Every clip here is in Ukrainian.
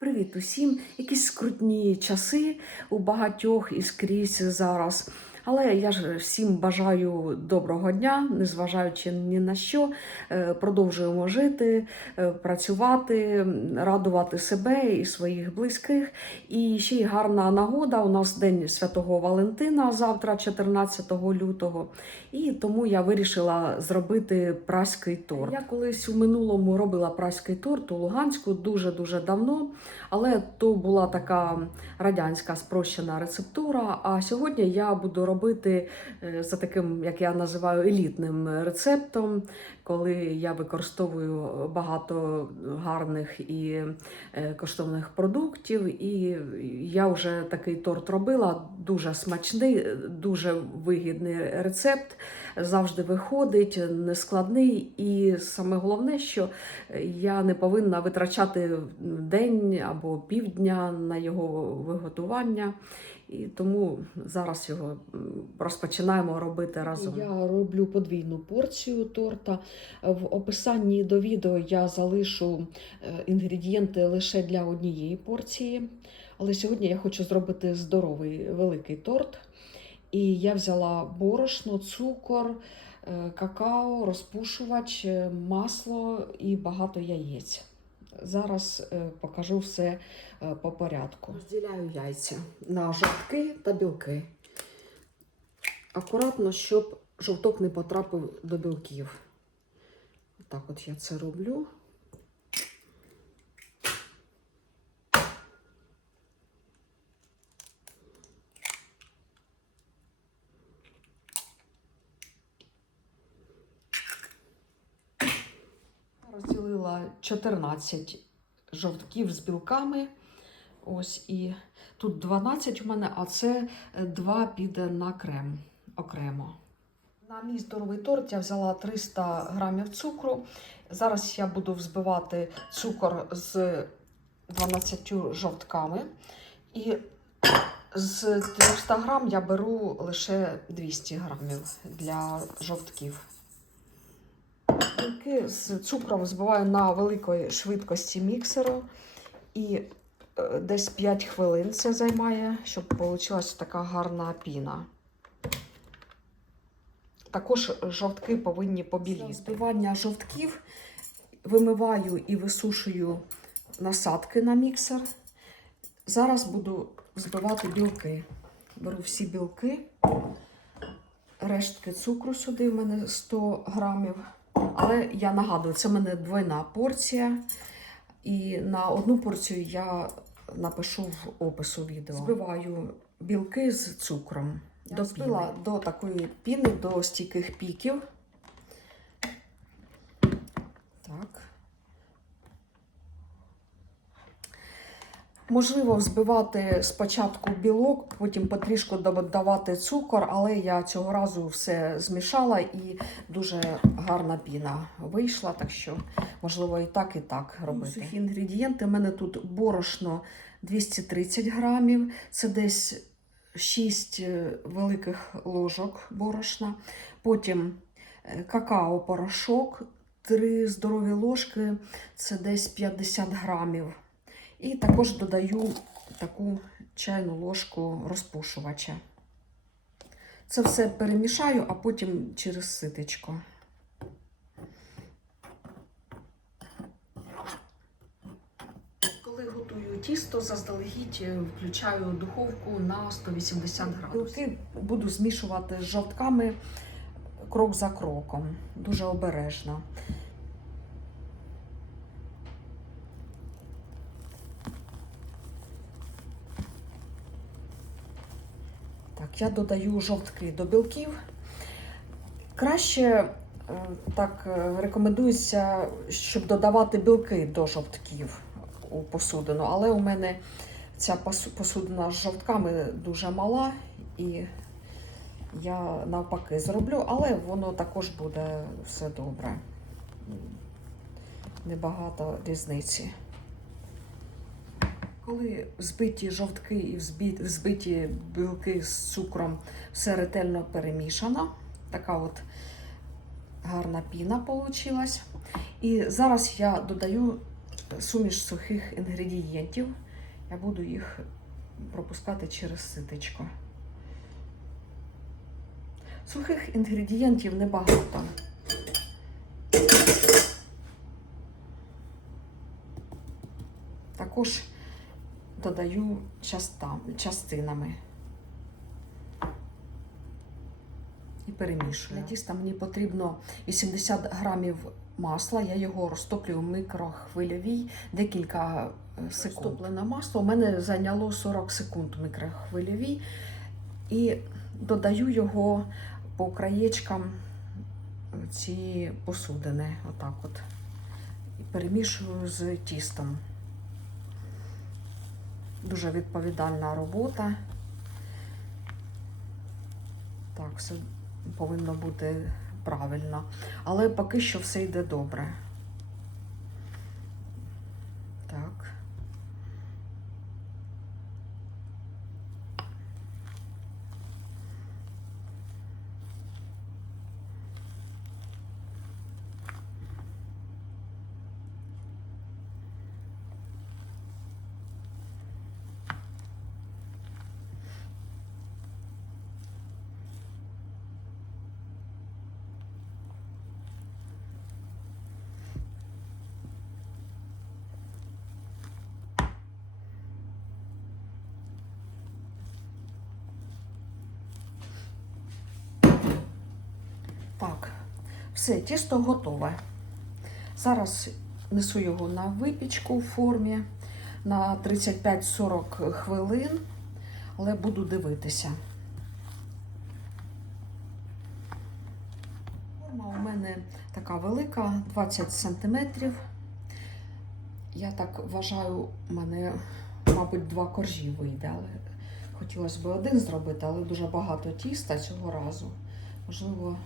Привіт усім! Якісь скрутні часи у багатьох і скрізь зараз. Але я ж всім бажаю доброго дня, незважаючи ні на що. Е, Продовжуємо жити, е, працювати, радувати себе і своїх близьких. І ще й гарна нагода. У нас День Святого Валентина завтра, 14 лютого. І тому я вирішила зробити праський торт. Я колись у минулому робила праський торт у Луганську дуже-дуже давно, але то була така радянська спрощена рецептура. А сьогодні я буду робити е, за таким, як я називаю, елітним рецептом, коли я використовую багато гарних і е, коштовних продуктів. І я вже такий торт робила, дуже смачний, дуже вигідний рецепт. Завжди виходить, нескладний, і саме головне, що я не повинна витрачати день або півдня на його виготування. І тому зараз його розпочинаємо робити разом. Я роблю подвійну порцію торта. В описанні до відео я залишу е, інгредієнти лише для однієї порції. Але сьогодні я хочу зробити здоровий великий торт. І я взяла борошно, цукор, е, какао, розпушувач, е, масло і багато яєць. Зараз е, покажу все е, по порядку. Розділяю яйця на жовтки та білки. Акуратно, щоб жовток не потрапив до білків. Так от я це роблю. Розділила 14 жовтків з білками. Ось і тут 12 у мене, а це 2 піде на крем окремо. На мій здоровий торт я взяла 300 грамів цукру. Зараз я буду взбивати цукор з 12 жовтками. І з 300 грам я беру лише 200 грамів для жовтків. Білки з цукром збиваю на великої швидкості міксеру. І е, десь 5 хвилин це займає, щоб вийшла така гарна піна. Також жовтки повинні побіліти. Збивання жовтків вимиваю і висушую насадки на міксер. Зараз буду збивати білки. Беру всі білки, рештки цукру сюди в мене 100 грамів. Але я нагадую, це в мене двойна порція. І на одну порцію я напишу в опису відео. Збиваю білки з цукром. Я до піни. до такої піни, до стійких піків. Так. Можливо, взбивати спочатку білок, потім потрішку додавати цукор, але я цього разу все змішала і дуже гарна піна вийшла, так що, можливо, і так, і так робити. Сухі інгредієнти. У мене тут борошно 230 грамів, це десь 6 великих ложок борошна. Потім е, какао-порошок, 3 здорові ложки, це десь 50 грамів. І також додаю таку чайну ложку розпушувача. Це все перемішаю, а потім через ситечко. Коли готую тісто, заздалегідь включаю духовку на 180 градусів. Буду змішувати з жовтками крок за кроком, дуже обережно. Я додаю жовтки до білків. Краще е, так е, рекомендується, щоб додавати білки до жовтків у посудину, але у мене ця посудина з жовтками дуже мала, і я навпаки зроблю, але воно також буде все добре. Небагато різниці. Коли збиті жовтки і взбиті білки з цукром все ретельно перемішано, така от гарна піна вийшла. І зараз я додаю суміш сухих інгредієнтів. Я буду їх пропускати через ситечко. Сухих інгредієнтів небагато. Також додаю частинами і перемішую. Для тіста мені потрібно 80 грамів масла. Я його розтоплюю в мікрохвильовій декілька е, секунд. Розтоплене масло у мене зайняло 40 секунд в мікрохвильовій. І додаю його по краєчкам цієї посудини. Отак от. І перемішую з тістом. Дуже відповідальна робота. Так, все повинно бути правильно. Але поки що все йде добре. Так. Так, все, тісто готове. Зараз несу його на випічку в формі на 35-40 хвилин, але буду дивитися. Форма у мене така велика, 20 см. Я так вважаю, у мене, мабуть, два коржі вийде. Але хотілося б один зробити, але дуже багато тіста цього разу. Можливо,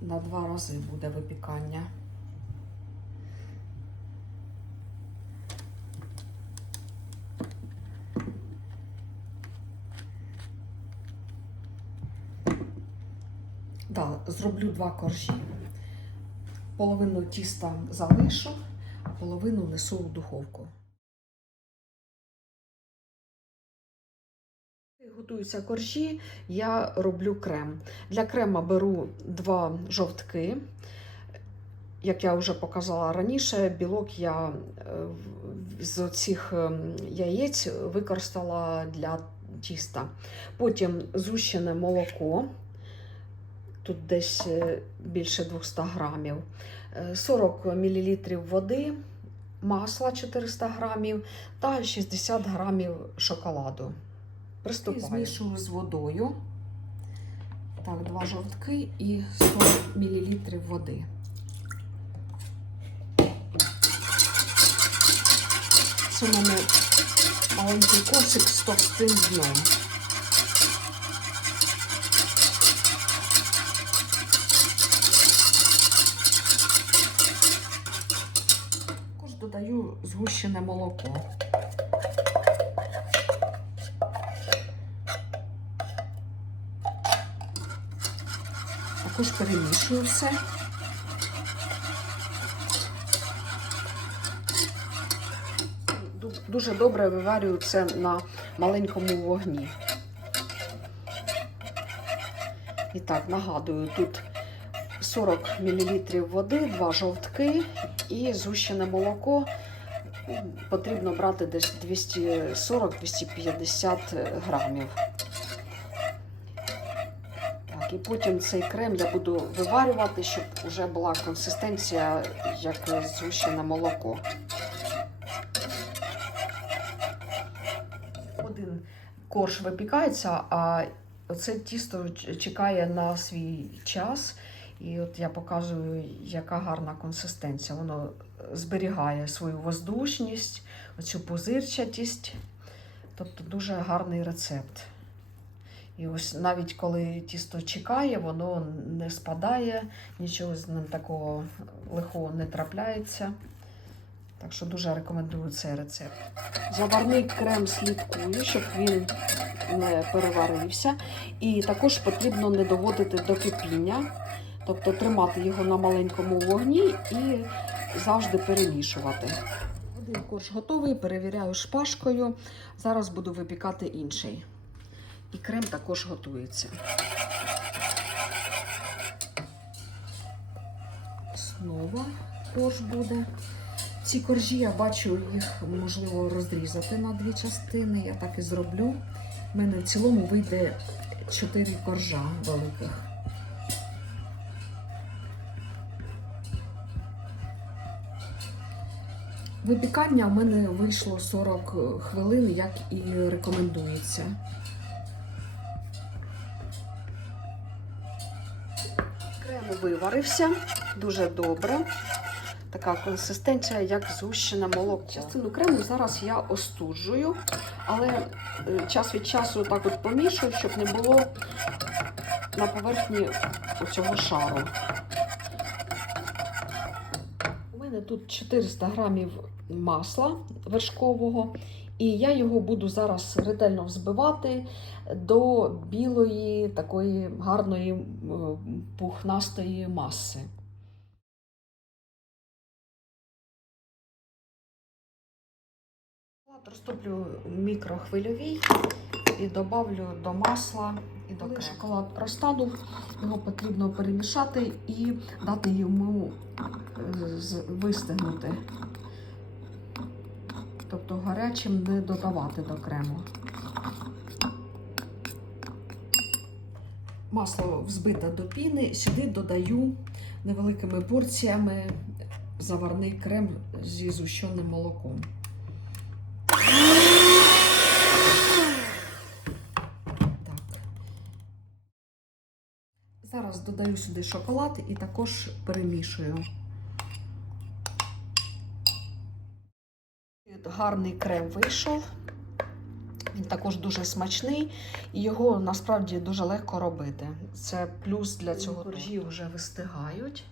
на два рази буде випікання. Да, зроблю два коржі. Половину тіста залишу, а половину несу в духовку. Готуються коржі, я роблю крем. Для крема беру два жовтки. Як я вже показала раніше, білок я е, з цих ем, яєць використала для тіста. Потім зущене молоко, тут десь е, більше 200 грамів, е, 40 мл води, масла 400 грамів та 60 грамів шоколаду. Приступаю. Змішую з водою. Так, два жовтки і 100 мл води. Це у мене маленький кошик з товстим дном. Також додаю згущене молоко. Також перемішую все. Дуже добре виварюю це на маленькому вогні. І так, нагадую, тут 40 мл води, 2 жовтки і згущене молоко. Потрібно брати десь 240-250 грамів. І потім цей крем я буду виварювати, щоб вже була консистенція, як згущене молоко. Один корж випікається, а оце тісто чекає на свій час. І от я показую, яка гарна консистенція. Воно зберігає свою воздушність, оцю позирчатість. Тобто дуже гарний рецепт. І ось навіть коли тісто чекає, воно не спадає, нічого з ним такого лихого не трапляється. Так що дуже рекомендую цей рецепт. Заварний крем слідкую, щоб він не переварився. І також потрібно не доводити до кипіння. Тобто тримати його на маленькому вогні і завжди перемішувати. Один корж готовий, перевіряю шпажкою. Зараз буду випікати інший. І крем також готується. Знову корж буде. Ці коржі я бачу, їх можливо розрізати на дві частини. Я так і зроблю. У мене в цілому вийде 4 коржа великих. Випікання в мене вийшло 40 хвилин, як і рекомендується. Виварився дуже добре. Така консистенція, як згущене молоко. Частину крему зараз я остуджую, але е, час від часу так от помішую, щоб не було на поверхні цього шару. У мене тут 400 грамів масла вершкового, і я його буду зараз ретельно взбивати до білої, такої гарної пухнастої маси. Розтоплю в мікрохвильовій і додавлю до масла і до крему. Шоколад розтанув, його потрібно перемішати і дати йому е, вистигнути. Тобто гарячим не додавати до крему. Масло взбите до піни, сюди додаю невеликими порціями заварний крем зі згущеним молоком. Так. Зараз додаю сюди шоколад і також перемішую. Гарний крем вийшов. Він також дуже смачний, і його насправді дуже легко робити. Це плюс для цього. Коржі вже вистигають.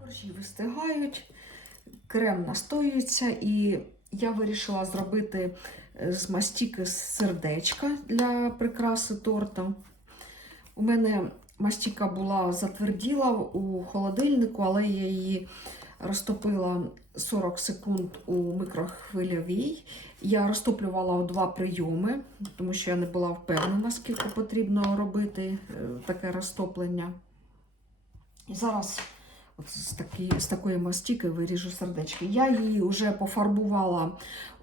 Коржі вистигають, крем настоюється, і я вирішила зробити е, з мастіки сердечка для прикраси торта. У мене мастіка була затверділа у холодильнику, але я її розтопила 40 секунд у мікрохвильовій. Я розтоплювала два прийоми, тому що я не була впевнена, скільки потрібно робити е, таке розтоплення. І зараз з, такі, з такої мастіки виріжу сердечки. Я її вже пофарбувала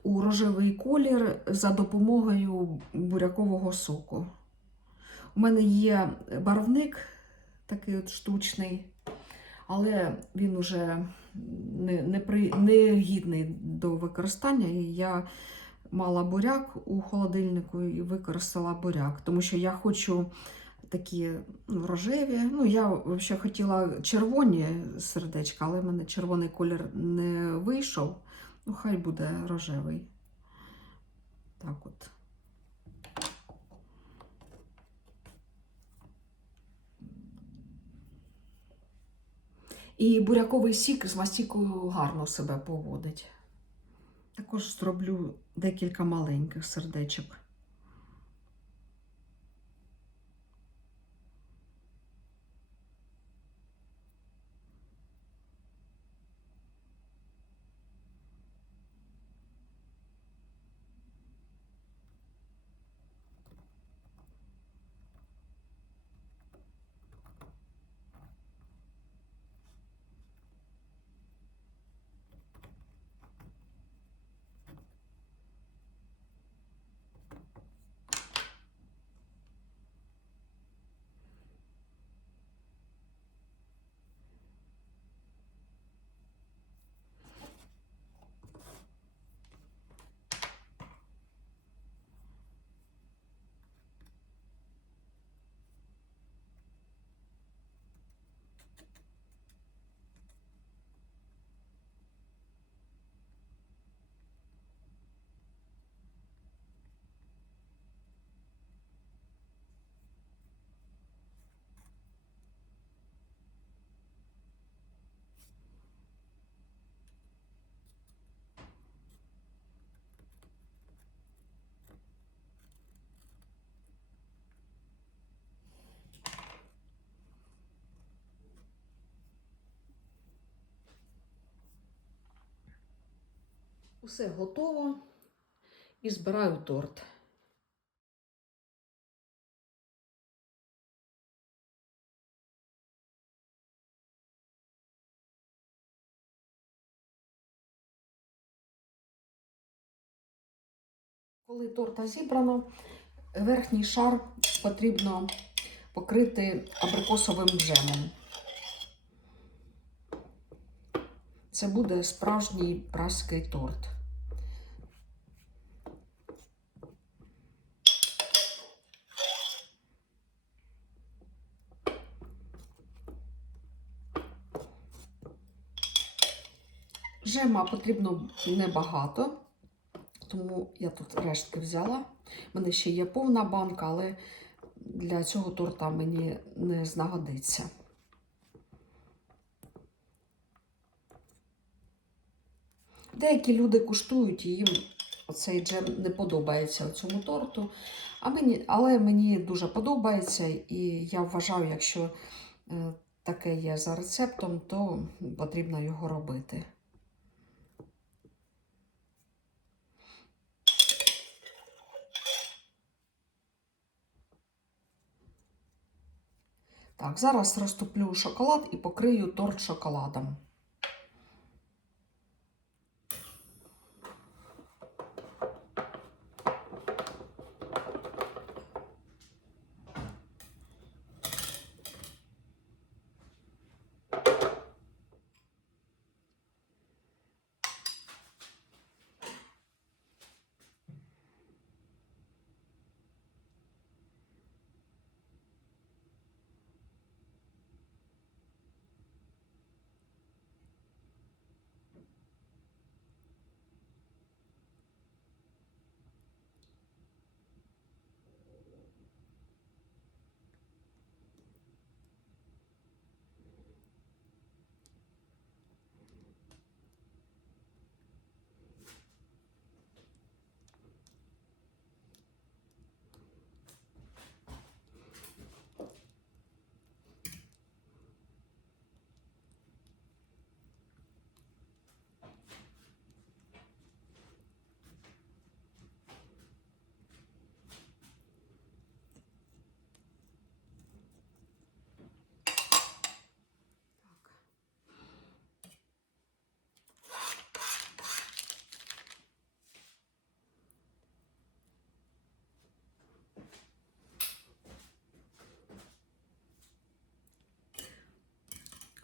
у рожевий колір за допомогою бурякового соку. У мене є барвник такий от штучний, але він уже не, не, при, не гідний до використання. І я мала буряк у холодильнику і використала буряк, тому що я хочу такі ну, рожеві. Ну, я взагалі хотіла червоні сердечка, але в мене червоний колір не вийшов. Ну, хай буде рожевий. Так от. І буряковий сік з мастікою гарно себе поводить. Також зроблю декілька маленьких сердечок. Усе готово і збираю торт. Коли торта зібрано, верхній шар потрібно покрити абрикосовим джемом. Це буде справжній праський торт. Жема потрібно небагато, тому я тут рештки взяла. У мене ще є повна банка, але для цього торта мені не знагодиться. Деякі люди куштують і їм цей джем не подобається цьому торту. А мені, але мені дуже подобається, і я вважаю, якщо е, таке є за рецептом, то потрібно його робити. Так, зараз розтоплю шоколад і покрию торт шоколадом.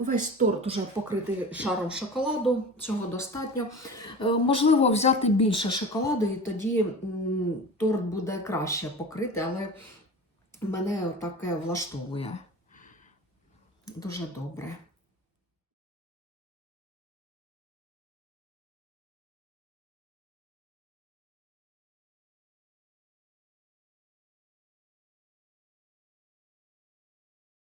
Весь торт уже покритий шаром шоколаду, цього достатньо. Е, Можливо, взяти більше шоколаду, і тоді торт буде краще покритий, але мене таке влаштовує. Дуже добре.